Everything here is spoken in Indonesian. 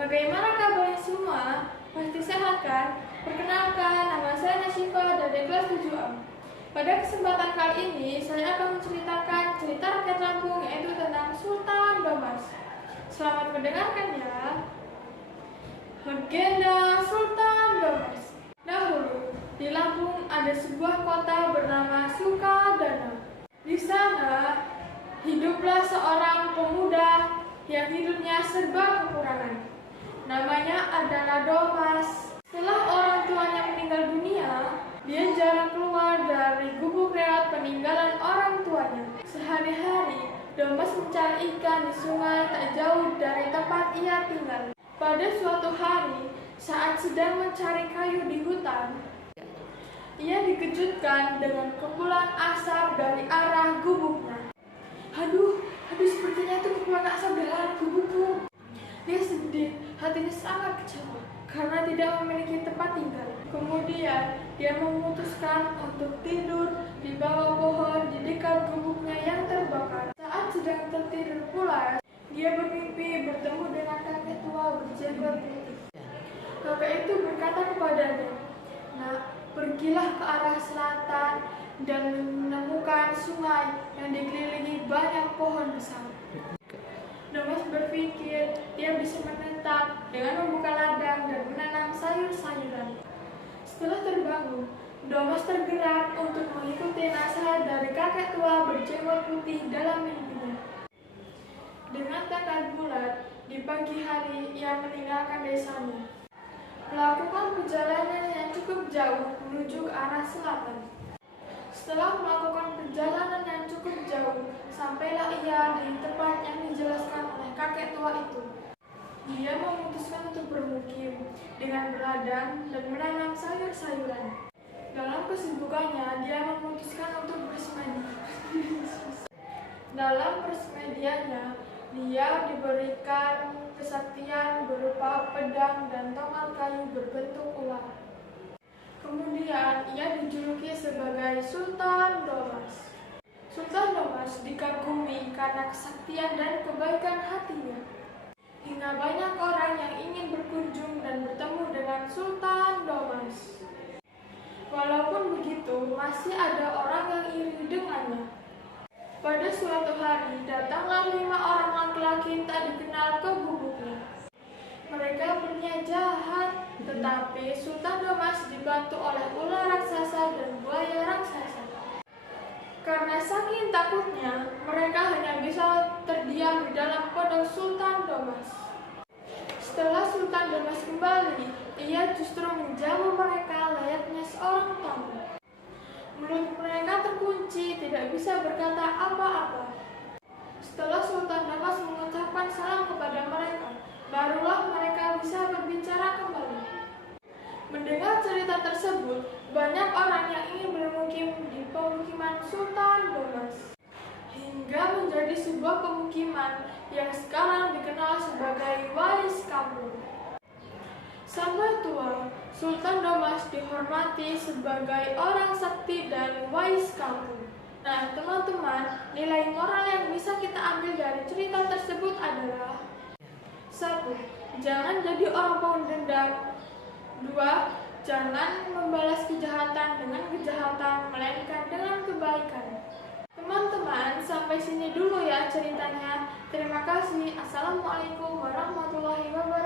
Bagaimana kabarnya semua? Pasti sehat kan? Perkenalkan, nama saya Nasyifa dari kelas 7A. Pada kesempatan kali ini, saya akan menceritakan cerita rakyat Lampung, yaitu tentang Sultan Domas. Selamat mendengarkan ya. Legenda Sultan Domas. Dahulu, di Lampung ada sebuah kota bernama Sukadana. Di sana, hiduplah seorang pemuda yang hidupnya serba kekurangan. Namanya adalah Domas. Setelah orang tuanya meninggal dunia, dia jarang keluar dari gubuk reot peninggalan orang tuanya. Sehari-hari, Domas mencari ikan di sungai tak jauh dari tempat ia tinggal. Pada suatu hari, saat sedang mencari kayu di hutan, ia dikejutkan dengan kepulan asap dari arah gubuknya. Aduh, sepertinya itu kepulan asap dari arah gubukku. Dia sedih, hatinya sangat kecewa karena tidak memiliki tempat tinggal. Kemudian, dia memutuskan untuk tidur di bawah pohon di dekat gubuknya yang terbakar. Saat sedang tertidur pulas, dia bermimpi bertemu dengan kakek tua berjenggot putih. Kakek itu berkata kepadanya, "Nak, pergilah ke arah selatan dan menemukan sungai yang dikelilingi banyak pohon besar." Domas berpikir dia bisa menetap dengan membuka ladang dan menanam sayur-sayuran. Setelah terbangun, Domas tergerak untuk mengikuti nasihat dari kakek tua berjenggot putih dalam mimpinya. Dengan tekad bulat, di pagi hari ia meninggalkan desanya, melakukan perjalanan yang cukup jauh menuju ke arah selatan. Setelah melakukan perjalanan yang cukup jauh, sampailah ia di tempat yang dijelaskan oleh kakek tua itu. Dia memutuskan untuk bermukim dengan berladang dan menanam sayur-sayuran. Dalam kesibukannya, dia memutuskan untuk bersemedi. Dalam bersemedianya, dia diberikan kesaktian berupa pedang dan tongkat kayu berbentuk ular. Kemudian ia dijuluki sebagai Sultan Domas. Sultan Domas dikagumi karena kesaktian dan kebaikan hatinya. Hingga banyak orang yang ingin berkunjung dan bertemu dengan Sultan Domas. Walaupun begitu, masih ada orang yang iri dengannya. Pada suatu hari, datanglah 5 orang laki-laki tak dikenal ke gubuknya. Mereka berniat jahat, tetapi Sultan Domas dibantu oleh ular raksasa dan buaya raksasa. Karena saking takutnya, mereka hanya bisa terdiam di dalam pondok Sultan Domas. Setelah Sultan Domas kembali, ia justru menjamu mereka layaknya seorang tamu. Mulut mereka terkunci, tidak bisa berkata apa-apa. Setelah Sultan Domas mengucapkan salam kepada mereka, barulah mereka bisa berbicara kembali. Mendengar cerita tersebut, banyak orang yang ingin bermukim di pemukiman Sultan Domas, hingga menjadi sebuah pemukiman yang sekarang dikenal sebagai Wais Kampung. Sampai tua, Sultan Domas dihormati sebagai orang sakti dan Wais Kampung. Nah, teman-teman, nilai moral yang bisa kita ambil dari cerita tersebut adalah: 1. Jangan jadi orang pohon dendam. 2. Jangan membalas kejahatan dengan kejahatan, melainkan dengan kebaikan. Teman-teman, sampai sini dulu ya ceritanya. Terima kasih. Assalamualaikum warahmatullahi wabarakatuh.